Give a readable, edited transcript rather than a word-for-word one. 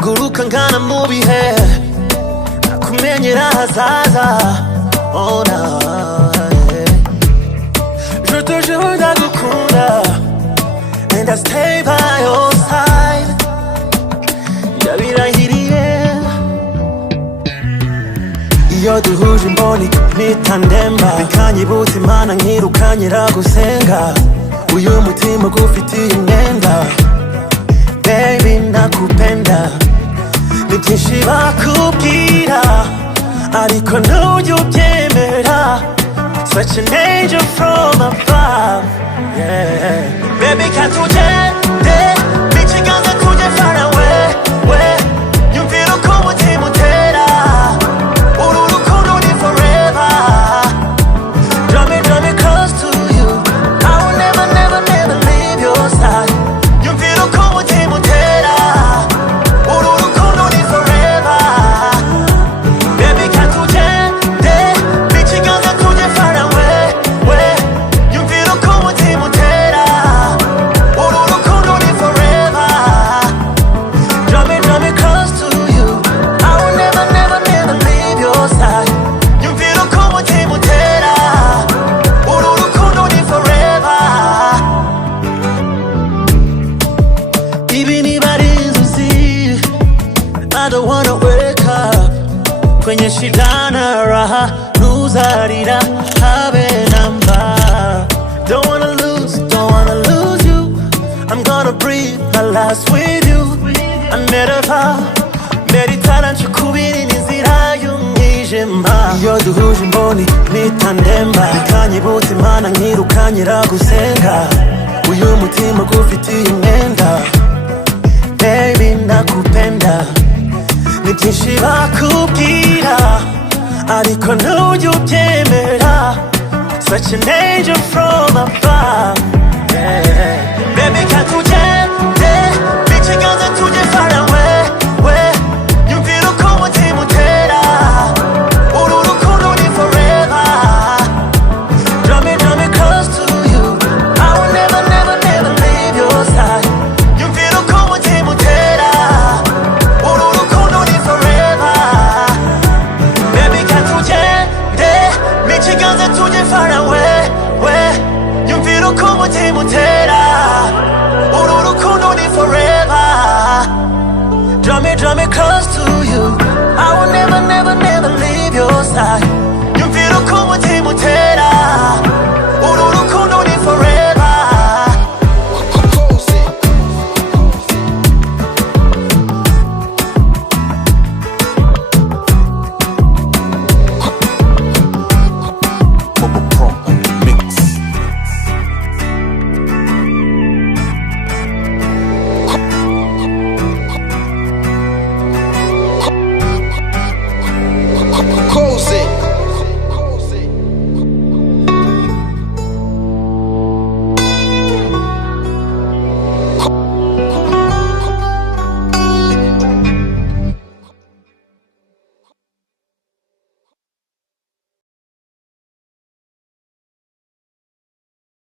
naguruka mubihe nakumenyera hazaza oh na Je te jure ndagukunda and I stay by your side ndabirahiriye iyo duhuje imboni mpita ndemba bikanyibutsa imana nkirukanyira gusenga uyu mutima gufitiye imyenda baby nakupenda ni byinshi bakubwira ariko ntujya ubyemera such an angel from above yeah. Baby can't tugende n'ikiganza tujye far away nyumvira uko umutima utera uru rukundo ni forever draw me close to you I will never leave your side nyumvira uko umutima utera uru rukundo ni forever baby can't tugende n'ikiganza tujye far away nyumvira uko umutima utera uru rukundo ni forever draw me close to you I will never leave your side nyumvira uko umutima utera uru rukundo ni forever even if I inzuzi I don't wanna wake up kwenye shida na raha nuzarira habe namba don't wanna lose you I'm gonna breathe my last with you I made a vow meditara nshukubiri n'inzira y'umwijima iyo duhuje imboni mpita ndemba bikanyibutsa imana nkirukanyira gusenga uyu mutima gufitiye imyenda baby nakupenda ni byinshi bakubwira ariko ntujya ubyemera such an angel from above yeah. Baby can't